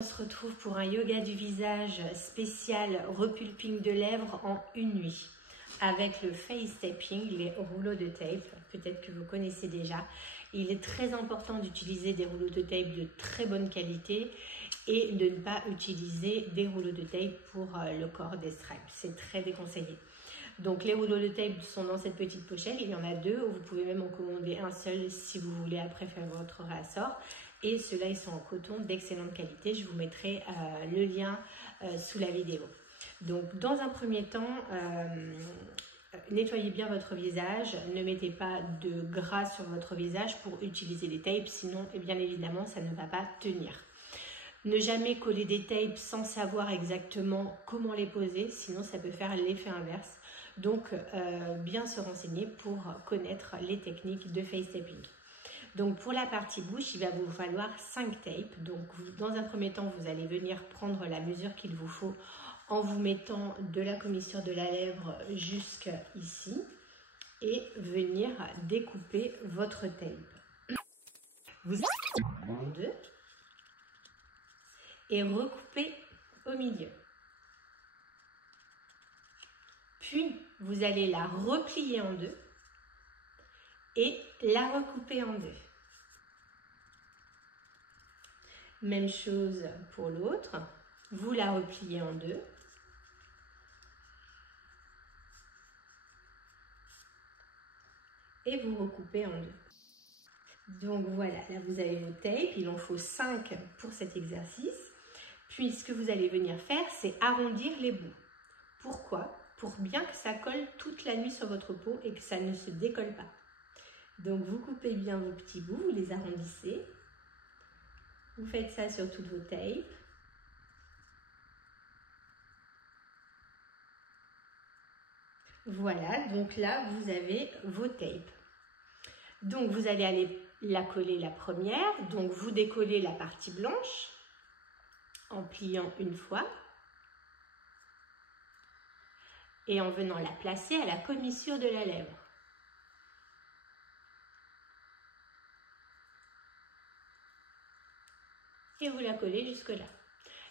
On se retrouve pour un yoga du visage spécial repulping de lèvres en une nuit avec le face taping, les rouleaux de tape, peut-être que vous connaissez déjà. Il est très important d'utiliser des rouleaux de tape de très bonne qualité et de ne pas utiliser des rouleaux de tape pour le corps des stripes, c'est très déconseillé. Donc les rouleaux de tape sont dans cette petite pochette, il y en a deux, vous pouvez même en commander un seul si vous voulez après faire votre réassort. Et ceux-là, ils sont en coton d'excellente qualité. Je vous mettrai le lien sous la vidéo. Donc, dans un premier temps, nettoyez bien votre visage. Ne mettez pas de gras sur votre visage pour utiliser les tapes. Sinon, bien évidemment, ça ne va pas tenir. Ne jamais coller des tapes sans savoir exactement comment les poser. Sinon, ça peut faire l'effet inverse. Donc, bien se renseigner pour connaître les techniques de face taping. Donc pour la partie bouche, il va vous falloir 5 tapes. Donc dans un premier temps, vous allez venir prendre la mesure qu'il vous faut en vous mettant de la commissure de la lèvre jusqu'ici et venir découper votre tape. Vous en deux et recoupez au milieu. Puis vous allez la replier en deux et la recouper en deux. Même chose pour l'autre, vous la repliez en deux. Et vous recoupez en deux. Donc voilà, là vous avez vos tapes, il en faut 5 pour cet exercice. Puis ce que vous allez venir faire, c'est arrondir les bouts. Pourquoi? Pour bien que ça colle toute la nuit sur votre peau et que ça ne se décolle pas. Donc vous coupez bien vos petits bouts, vous les arrondissez. Vous faites ça sur toutes vos tapes. Voilà, donc là vous avez vos tapes. Donc vous allez aller la coller la première. Donc vous décollez la partie blanche en pliant une fois. Et en venant la placer à la commissure de la lèvre. Et vous la collez jusque là.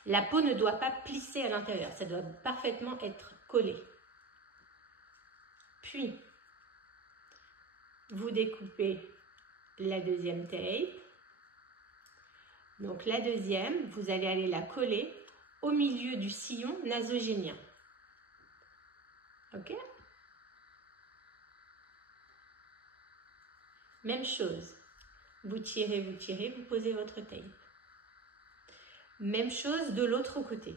La peau ne doit pas plisser à l'intérieur, ça doit parfaitement être collé. Puis, vous découpez la deuxième tape. Donc la deuxième, vous allez aller la coller au milieu du sillon nasogénien. Ok? Même chose. Vous tirez, vous posez votre tape. Même chose de l'autre côté.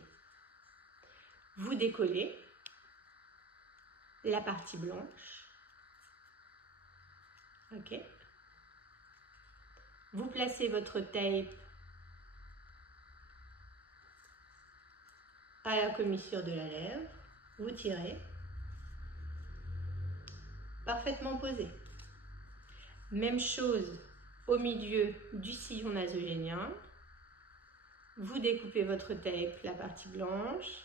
Vous décollez la partie blanche. Ok. Vous placez votre tape à la commissure de la lèvre. Vous tirez. Parfaitement posé. Même chose au milieu du sillon nasogénien. Vous découpez votre tape, la partie blanche.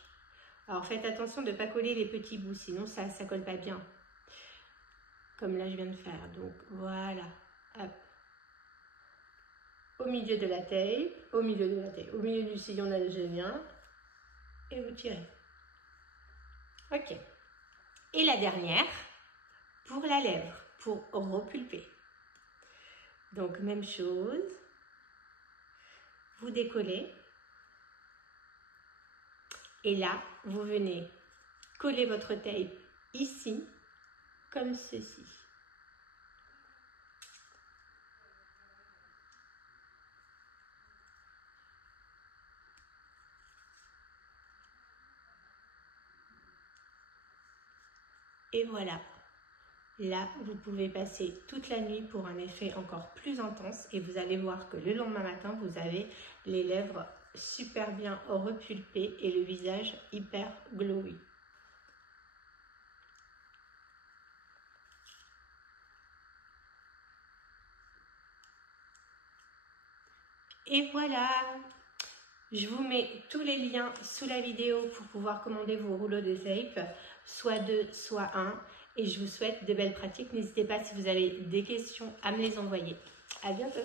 Alors faites attention de ne pas coller les petits bouts, sinon ça ne colle pas bien. Comme là je viens de faire. Donc voilà. Hop. Au milieu de la tape, au milieu du sillon nasogénien. Et vous tirez. Ok. Et la dernière, pour la lèvre, pour repulper. Donc même chose. Vous décollez. Et là, vous venez coller votre tape ici, comme ceci. Et voilà. Là, vous pouvez passer toute la nuit pour un effet encore plus intense et vous allez voir que le lendemain matin, vous avez les lèvres super bien repulpées et le visage hyper glowy. Et voilà! Je vous mets tous les liens sous la vidéo pour pouvoir commander vos rouleaux de tape, soit 2, soit 1. Et je vous souhaite de belles pratiques. N'hésitez pas si vous avez des questions à me les envoyer. À bientôt!